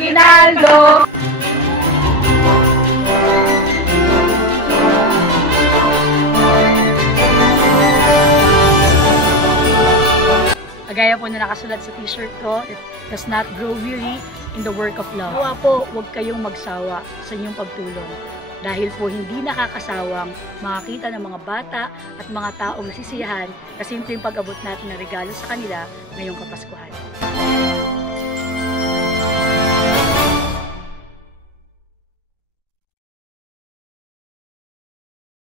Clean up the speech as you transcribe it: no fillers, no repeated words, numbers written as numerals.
aginaldo! Kagaya po na nakasulat sa t-shirt ko, it does not grow weary in the work of love. Nawa po, huwag kayong magsawa sa inyong pagtulong. Dahil po hindi nakakasawang makakita ng mga bata at mga taong nasisiyahan kasi simpleng pag-abot natin ng regalo sa kanila ngayong Kapaskuhan.